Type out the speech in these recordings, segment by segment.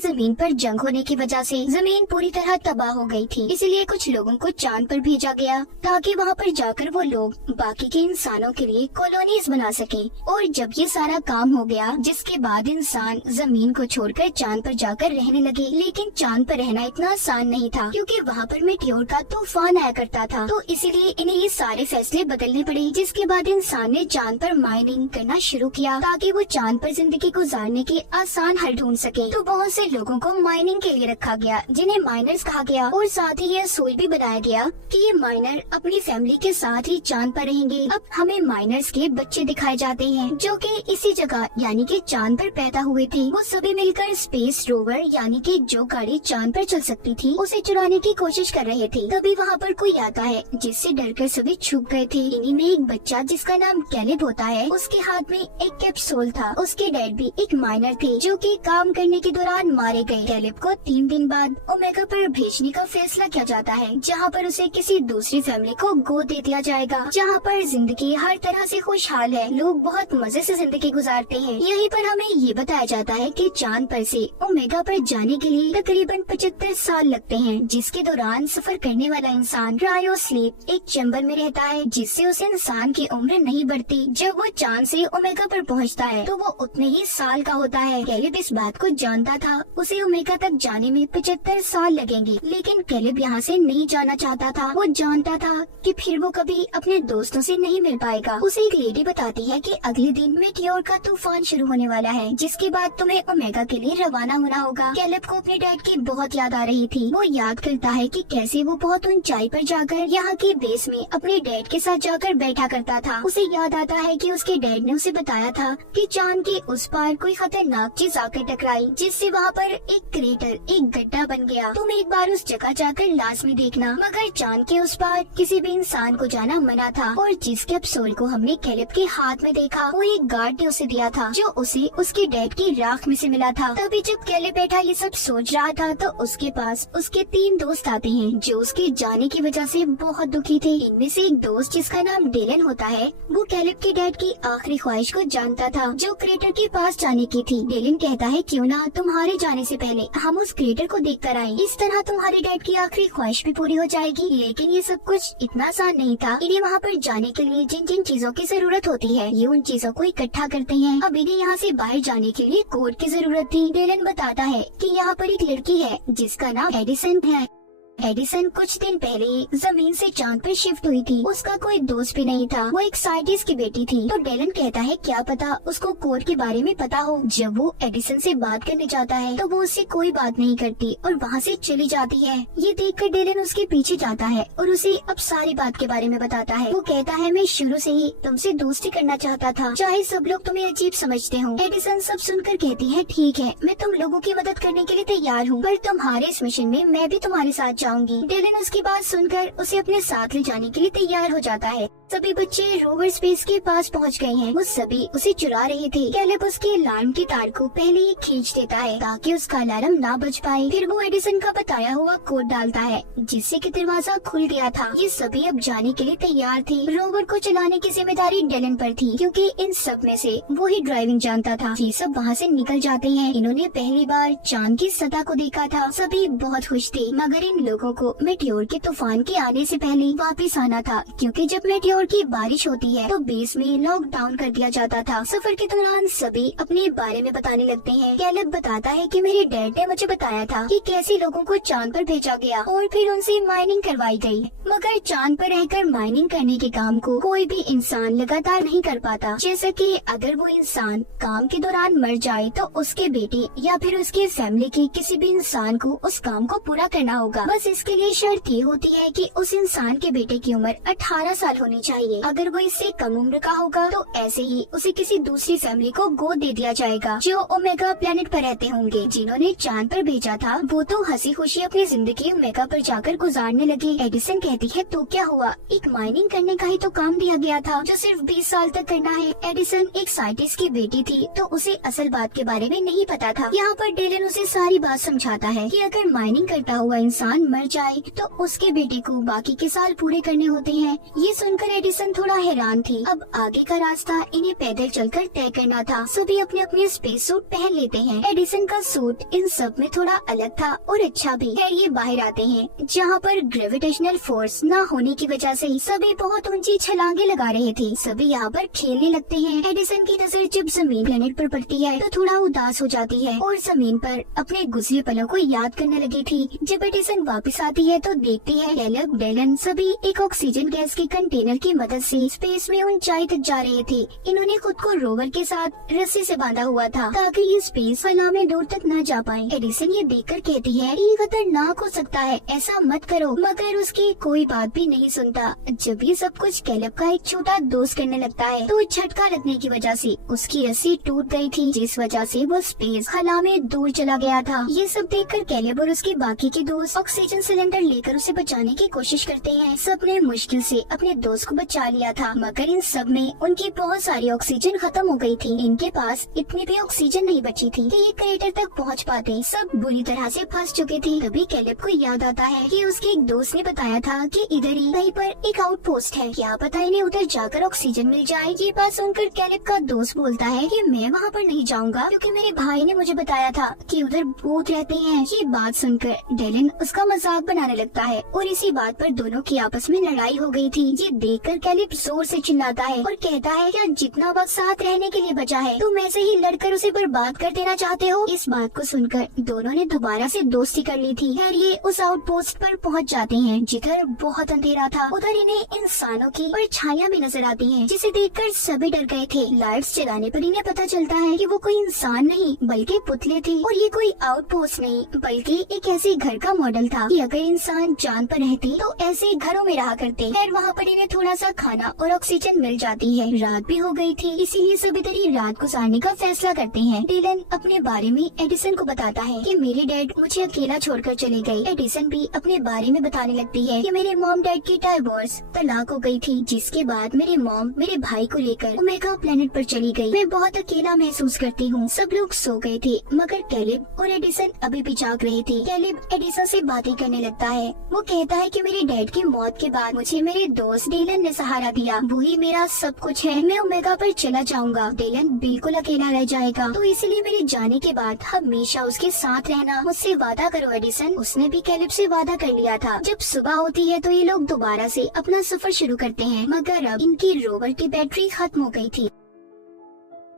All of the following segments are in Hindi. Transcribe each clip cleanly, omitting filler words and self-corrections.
जमीन पर जंग होने की वजह से जमीन पूरी तरह तबाह हो गई थी, इसलिए कुछ लोगों को चांद पर भेजा गया ताकि वहाँ पर जाकर वो लोग बाकी के इंसानों के लिए कॉलोनीज बना सके। और जब ये सारा काम हो गया, जिसके बाद इंसान जमीन को छोड़कर चांद पर जाकर रहने लगे। लेकिन चांद पर रहना इतना आसान नहीं था, क्योंकि वहाँ पर मीटियोर का तूफान आया करता था, तो इसीलिए इन्हें ये सारे फैसले बदलने पड़े। जिसके बाद इंसान ने चांद पर माइनिंग करना शुरू किया ताकि वो चांद पर जिंदगी गुजारने के आसान हल ढूंढ सके। तो बहुत से लोगों को माइनिंग के लिए रखा गया, जिन्हें माइनर्स कहा गया, और साथ ही यह असूल भी बनाया गया कि ये माइनर अपनी फैमिली के साथ ही चांद पर रहेंगे। अब हमें माइनर्स के बच्चे दिखाए जाते हैं जो कि इसी जगह यानी कि चांद पर पैदा हुए थे। वो सभी मिलकर स्पेस रोवर यानी कि जो गाड़ी चांद पर चल सकती थी उसे चुराने की कोशिश कर रहे थे। तभी वहाँ पर कोई आता है, जिससे डरकर सभी छुप गए थे। इन्हीं में एक बच्चा जिसका नाम कैलिब होता है, उसके हाथ में एक कैप्सूल था। उसके डैड भी एक माइनर थे जो कि काम करने के दौरान मारे गए। कैलिब को 3 दिन बाद ओमेगा पर भेजने का फैसला किया जाता है, जहाँ पर उसे किसी दूसरी फैमिली को गोद दे दिया जाएगा, जहाँ पर जिंदगी हर तरह से खुशहाल है, लोग बहुत मजे से जिंदगी गुजारते हैं। यहीं पर हमें ये बताया जाता है कि चांद पर से ओमेगा पर जाने के लिए तकरीबन 75 साल लगते हैं, जिसके दौरान सफर करने वाला इंसान क्रायो स्लीप एक चैम्बर में रहता है, जिससे उस इंसान की उम्र नहीं बढ़ती। जब वो चांद से ओमेगा पर पहुंचता है तो वो उतने ही साल का होता है। कैलिब इस बात को जानता था, उसे ओमेगा तक जाने में 75 साल लगेंगे, लेकिन कैलिब यहाँ से नहीं जाना चाहता था। वो जानता था कि फिर वो कभी अपने दोस्तों से नहीं मिल पाएगा। उसे एक लेडी बताती है कि अगले दिन मीटियोर का तूफान शुरू होने वाला है, जिसके बाद तुम्हें ओमेगा के लिए रवाना होना होगा। कैलिब को अपने डैड की बहुत याद आ रही थी। वो याद करता है कि कैसे वो बहुत ऊंचाई पर जाकर यहाँ के बेस में अपने डैड के साथ जाकर बैठा करता था। उसे याद आता है कि उसके डैड ने उसे बताया था कि चांद के उस पार कोई खतरनाक चीज आकर टकराई, जिससे वहाँ पर एक क्रेटर, एक गड्ढा बन गया। तुम एक बार उस जगह जाकर लाजमी देखना। मगर चांद के उस पार किसी भी इंसान को जाना मना था, और जिस कैप्सूल को हमने कैलिब के हाथ में देखा वो एक गार्ड ने उसे दिया था, जो उसे उसके डैड की राख में से मिला था। तभी जब कैलिब बैठा ये सब सोच रहा था तो उसके पास उसके 3 दोस्त आते हैं, जो उसके जाने की वजह से बहुत दुखी थे। इनमें से एक दोस्त जिसका नाम डेलन होता है, वो कैलिब के डैड की आखिरी ख्वाहिश को जानता था, जो क्रेटर के पास जाने की थी। डेलन कहता है क्यों ना तुम्हारे जाने से पहले हम उस क्रेटर को देख कर आए, इस तरह तुम्हारे डैड की आखिरी ख्वाहिश भी पूरी हो जाएगी। लेकिन ये सब कुछ इतना आसान नहीं था। इन्हें वहाँ पर जाने के लिए जिन जिन चीजों की जरूरत होती है, ये उन चीजों को इकट्ठा करते हैं। अब इन्हें यहाँ से बाहर जाने के लिए कोड की जरूरत थी। डेलन बताता है कि यहाँ पर एक लड़की है जिसका नाम एडिसन है। एडिसन कुछ दिन पहले ही जमीन से चांद पर शिफ्ट हुई थी। उसका कोई दोस्त भी नहीं था, वो एक साइंटिस्ट की बेटी थी। तो डेलन कहता है क्या पता उसको कोड के बारे में पता हो। जब वो एडिसन से बात करने जाता है तो वो उससे कोई बात नहीं करती और वहाँ से चली जाती है। ये देखकर डेलन उसके पीछे जाता है और उसे अब सारी बात के बारे में बताता है। वो कहता है मैं शुरू से ही तुमसे दोस्ती करना चाहता था, चाहे सब लोग तुम्हें अजीब समझते हो। एडिसन सब सुनकर कहती है ठीक है, मैं तुम लोगों की मदद करने के लिए तैयार हूँ, पर तुम्हारे इस मिशन में मैं भी तुम्हारे साथ जाऊंगी। डेलन उसकी बात सुनकर उसे अपने साथ ले जाने के लिए तैयार हो जाता है। सभी बच्चे रोवर स्पेस के पास पहुंच गए हैं। वो सभी उसे चुरा रहे थे। कैलिब उसके अलार्म की तार को पहले ही खींच देता है ताकि उसका अलार्म ना बज पाए। फिर वो एडिसन का बताया हुआ कोड डालता है, जिससे कि दरवाजा खुल गया था। ये सभी अब जाने के लिए तैयार थे। रोवर को चलाने की जिम्मेदारी डेलन पर थी, क्योंकि इन सब में से वो ही ड्राइविंग जानता था। ये सब वहाँ से निकल जाते हैं। इन्होंने पहली बार चांद की सतह को देखा था। सभी बहुत खुश थे, मगर इन लोगों को मेटियोर के तूफान के आने से पहले वापस आना था, क्योंकि जब मेटियोर की बारिश होती है तो बेस में लॉकडाउन कर दिया जाता था। सफर के दौरान सभी अपने बारे में बताने लगते हैं। कैलिब बताता है कि मेरे डैड ने मुझे बताया था कि कैसे लोगों को चांद पर भेजा गया और फिर उनसे माइनिंग करवाई गई, मगर चांद पर रहकर माइनिंग करने के काम को कोई भी इंसान लगातार नहीं कर पाता। जैसे कि अगर वो इंसान काम के दौरान मर जाए तो उसके बेटे या फिर उसके फैमिली के किसी भी इंसान को उस काम को पूरा करना होगा। बस इसके लिए शर्त ये होती है कि उस इंसान के बेटे की उम्र 18 साल होनी चाहिए। अगर वो इससे कम उम्र का होगा तो ऐसे ही उसे किसी दूसरी फैमिली को गोद दे दिया जाएगा जो ओमेगा प्लेनेट पर रहते होंगे। जिन्होंने चांद पर भेजा था वो तो हंसी खुशी अपनी जिंदगी ओमेगा पर जाकर गुजारने लगे। एडिसन कहती है तो क्या हुआ, एक माइनिंग करने का ही तो काम दिया गया था जो सिर्फ 20 साल तक करना है। एडिसन एक साइंटिस्ट की बेटी थी तो उसे असल बात के बारे में नहीं पता था। यहाँ पर डेलन उसे सारी बात समझाता है कि अगर माइनिंग करता हुआ इंसान मर जाए तो उसके बेटे को बाकी के साल पूरे करने होते हैं। ये सुनकर एडिसन थोड़ा हैरान थी। अब आगे का रास्ता इन्हें पैदल चलकर तय करना था। सभी अपने अपने स्पेस सूट पहन लेते हैं। एडिसन का सूट इन सब में थोड़ा अलग था और अच्छा भी। खैर ये बाहर आते हैं जहाँ पर ग्रेविटेशनल फोर्स न होने की वजह से सभी बहुत ऊंची छलांगे लगा रहे थे। सभी यहाँ पर खेलने लगते हैं। एडिसन की नजर जब जमीन प्लेनेट पर पड़ती है तो थोड़ा उदास हो जाती है और जमीन पर अपने गुजरे पलों को याद करने लगी थी। जब एडिसन वापस आती है तो देखती है कैलेब, डेलन सभी एक ऑक्सीजन गैस के कंटेनर की मदद से स्पेस में ऊंचाई तक जा रहे थे। इन्होंने खुद को रोवर के साथ रस्सी से बांधा हुआ था ताकि ये स्पेस फला में दूर तक न जा पाए। एडिसन ये देखकर कहती है ये खतरनाक हो सकता है, ऐसा मत करो, मगर उसकी कोई बात भी नहीं सुनता। जब ये सब कुछ कैलेब का एक छोटा दोस्त करने लगता है तो झटका लगने की वजह से उसकी रस्सी टूट गई थी, जिस वजह से वो स्पेस खला में दूर चला गया था। ये सब देखकर कैलेब और उसके बाकी के दोस्त ऑक्सीजन सिलेंडर लेकर उसे बचाने की कोशिश करते हैं। सबने मुश्किल से अपने दोस्त को बचा लिया था, मगर इन सब में उनकी बहुत सारी ऑक्सीजन खत्म हो गई थी। इनके पास इतनी भी ऑक्सीजन नहीं बची थी कि ये क्रेटर तक पहुंच पाते। सब बुरी तरह से फंस चुके थे। तभी कैलेब को याद आता है कि उसके एक दोस्त ने बताया था कि इधर ही कहीं पर एक आउटपोस्ट है, क्या पता इन्हें उधर जाकर ऑक्सीजन मिल जाए। ये बात सुनकर कैलेब का दोस्त बोलता है कि मैं वहाँ पर नहीं जाऊँगा क्योंकि मेरे भाई ने मुझे बताया था कि उधर भूत रहते हैं। ये बात सुनकर डेलन उसका मजाक बनाने लगता है और इसी बात पर दोनों की आपस में लड़ाई हो गई थी। ये देखकर कैलेब जोर से चिल्लाता है और कहता है कि जितना वक्त साथ रहने के लिए बचा है तुम ऐसे ही लड़कर उसे बर्बाद कर देना चाहते हो। इस बात को सुनकर दोनों ने दोबारा से दोस्ती कर ली थी। खैर ये उस आउटपोस्ट पर पहुंच जाते हैं जिधर बहुत अंधेरा था। उधर इन्हें इंसानों की परछाइयां भी नजर आती हैं, जिसे देखकर सभी डर गए थे। लाइट्स जलाने पर इन्हें पता चलता है कि वो कोई इंसान नहीं बल्कि पुतले थे और ये कोई आउटपोस्ट नहीं बल्कि एक ऐसे घर का मॉडल था कि अगर इंसान जान पर रहते तो ऐसे घरों में रहा करते। खैर वहाँ पर इन्हें थोड़ा सा खाना और ऑक्सीजन मिल जाती है। रात भी हो गई थी, इसीलिए सभी तरह रात गुजारने का फैसला करते हैं। डेलन अपने बारे में एडिसन को बताता है कि मेरे डैड मुझे अकेला छोड़कर चले गए। एडिसन भी अपने बारे में बताने लगती है कि मेरे मॉम डैड की डाइवोर्स तलाक हो गई थी, जिसके बाद मेरी मॉम मेरे भाई को लेकर ओमेगा प्लेनेट पर चली गई। मैं बहुत अकेला महसूस करती हूँ। सब लोग सो गए थे मगर कैलेब और एडिसन अभी भी जाग रहे थे। कैलेब एडिसन से बातें करने लगता है। वो कहता है कि मेरे डैड की मौत के बाद मुझे मेरे दोस्त डेलन ने सहारा दिया, वही मेरा सब कुछ है। मैं ओमेगा पर चला जाऊंगा, डेलन बिल्कुल अकेला रह जाएगा, तो इसलिए मेरे जाने के बाद हमेशा उसके साथ रहना। मुझसे वादा करो एडिसन। उसने भी कैलेब से वादा कर लिया था। जब सुबह होती है तो ये लोग दोबारा से अपना सफर शुरू करते हैं, मगर अब इनकी रोवर की बैटरी खत्म हो गई थी।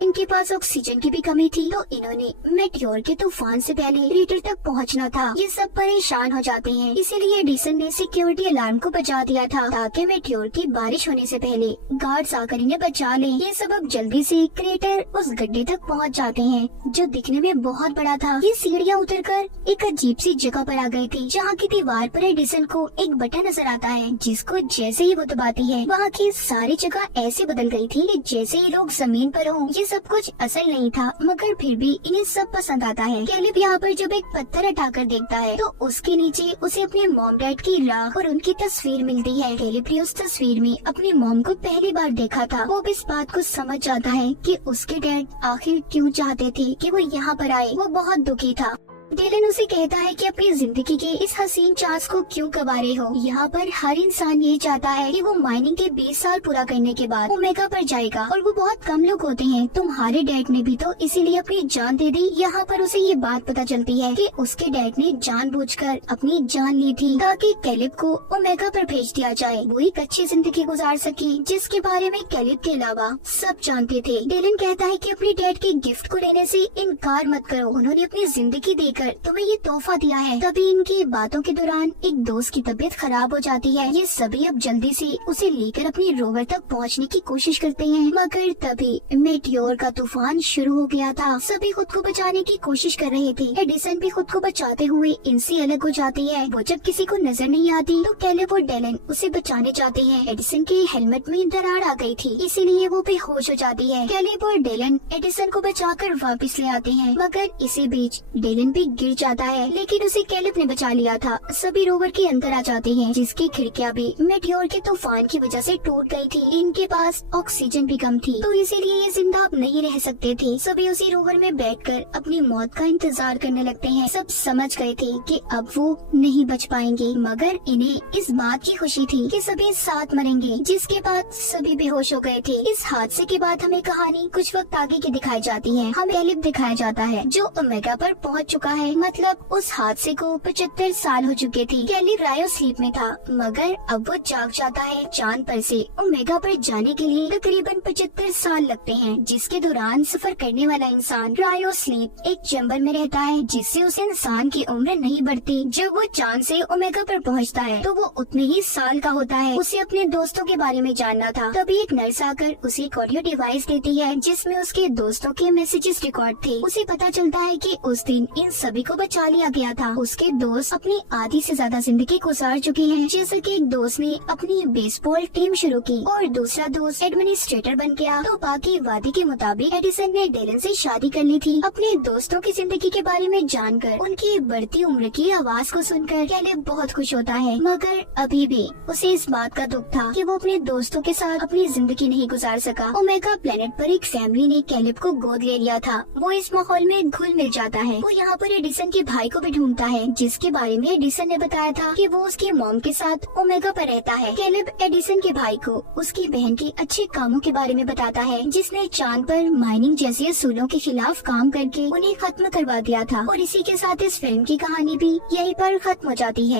इनके पास ऑक्सीजन की भी कमी थी, तो इन्होंने मेटियोर के तूफान से पहले क्रेटर तक पहुंचना था। ये सब परेशान हो जाते हैं, इसीलिए एडिसन ने सिक्योरिटी अलार्म को बजा दिया था ताकि मेटियोर की बारिश होने से पहले गार्ड्स आकर इन्हें बचा लें। ये सब अब जल्दी से क्रेटर उस गड्ढे तक पहुंच जाते हैं जो दिखने में बहुत बड़ा था। ये सीढ़ियाँ उतरकर एक अजीब सी जगह पर आ गई थी, जहाँ की दीवार पर एडिसन को एक बटन नजर आता है, जिसको जैसे ही वो दबाती है वहाँ की सारी जगह ऐसे बदल गई थी कि जैसे ही लोग जमीन पर हों। ये सब कुछ असल नहीं था, मगर फिर भी इन्हें सब पसंद आता है। कैलेब यहाँ पर जब एक पत्थर हटाकर देखता है तो उसके नीचे उसे अपने मॉम डैड की राख और उनकी तस्वीर मिलती है। कैलेब ने उस तस्वीर में अपनी मॉम को पहली बार देखा था। वो इस बात को समझ जाता है कि उसके डैड आखिर क्यों चाहते थे कि वो यहाँ पर आए। वो बहुत दुखी था। डेलन उसे कहता है कि अपनी जिंदगी के इस हसीन चांस को क्यों गवा रहे हो। यहाँ पर हर इंसान यही चाहता है कि वो माइनिंग के 20 साल पूरा करने के बाद ओमेगा पर जाएगा, और वो बहुत कम लोग होते हैं। तुम्हारे डैड ने भी तो इसीलिए अपनी जान दे दी। यहाँ पर उसे ये बात पता चलती है कि उसके डैड ने जानबूझकर अपनी जान ली थी ताकि कैलेब को ओमेगा पर भेज दिया जाए, वो एक अच्छी जिंदगी गुजार सके, जिसके बारे में कैलेब के अलावा सब जानते थे। डेलन कहता है कि अपने डैड के गिफ्ट को लेने से इनकार मत करो, उन्होंने अपनी जिंदगी देकर तुम्हें ये तोहफा दिया है। तभी इनकी बातों के दौरान एक दोस्त की तबीयत खराब हो जाती है। ये सभी अब जल्दी से उसे लेकर अपनी रोवर तक पहुंचने की कोशिश करते हैं, मगर तभी मेटियोर का तूफान शुरू हो गया था। सभी खुद को बचाने की कोशिश कर रहे थे। एडिसन भी खुद को बचाते हुए इनसे अलग हो जाती है। वो जब किसी को नजर नहीं आती तो कैलेब और डेलन उसे बचाने जाते हैं। एडिसन के हेलमेट में दरार आ गई थी, इसीलिए वो बेहोश हो जाती है। कैलेब और डेलन एडिसन को बचाकर वापस ले आते हैं, मगर इसी बीच डेलन भी गिर जाता है, लेकिन उसे कैलिब ने बचा लिया था। सभी रोवर के अंदर आ जाते हैं, जिसकी खिड़कियां भी मेटियोर के तूफान की वजह से टूट गई थी। इनके पास ऑक्सीजन भी कम थी, तो इसीलिए ये जिंदा अब नहीं रह सकते थे। सभी उसी रोवर में बैठकर अपनी मौत का इंतजार करने लगते हैं। सब समझ गए थे कि अब वो नहीं बच पाएंगे, मगर इन्हें इस बात की खुशी थी कि सभी साथ मरेंगे। जिसके बाद सभी बेहोश हो गए थे। इस हादसे के बाद हमें कहानी कुछ वक्त आगे की दिखाई जाती है। हमें कैलिब दिखाया जाता है जो ओमेगा पर पहुंच चुका है। मतलब उस हादसे को 75 साल हो चुके थे। कैलिब रायो स्लीप में था, मगर अब वो जाग जाता है। चांद पर से ओमेगा पर जाने के लिए तकरीबन 75 साल लगते हैं, जिसके दौरान सफर करने वाला इंसान रायो स्लीप एक चैम्बर में रहता है, जिससे उस इंसान की उम्र नहीं बढ़ती। जब वो चांद से ओमेगा पर पहुंचता है तो वो उतने ही साल का होता है। उसे अपने दोस्तों के बारे में जानना था। तभी एक नर्स आकर उसे एक ऑडियो डिवाइस देती है, जिसमें उसके दोस्तों के मैसेजेस रिकॉर्ड थे। उसे पता चलता है कि उस दिन इन सभी को बचा लिया गया था। उसके दोस्त अपनी आधी से ज्यादा जिंदगी गुजार चुके हैं। जैसे कि एक दोस्त ने अपनी बेसबॉल टीम शुरू की और दूसरा दोस्त एडमिनिस्ट्रेटर बन गया, तो बाकी वादे के मुताबिक एडिसन ने डेलन से शादी कर ली थी। अपने दोस्तों की जिंदगी के बारे में जानकर, उनकी बढ़ती उम्र की आवाज को सुनकर कैलिब बहुत खुश होता है, मगर अभी भी उसे इस बात का दुख था कि वो अपने दोस्तों के साथ अपनी जिंदगी नहीं गुजार सका। ओमेगा प्लेनेट पर एक फैमिली ने कैलिब को गोद ले लिया था। वो इस माहौल में घुल मिल जाता है। वो यहाँ पर एडिसन के भाई को भी ढूंढता है, जिसके बारे में एडिसन ने बताया था कि वो उसकी मॉम के साथ ओमेगा पर रहता है। कैलिब एडिसन के भाई को उसकी बहन के अच्छे कामों के बारे में बताता है, जिसने चांद पर माइनिंग जैसे असूलों के खिलाफ काम करके उन्हें खत्म करवा दिया था। और इसी के साथ इस फिल्म की कहानी भी यहीं पर खत्म हो जाती है।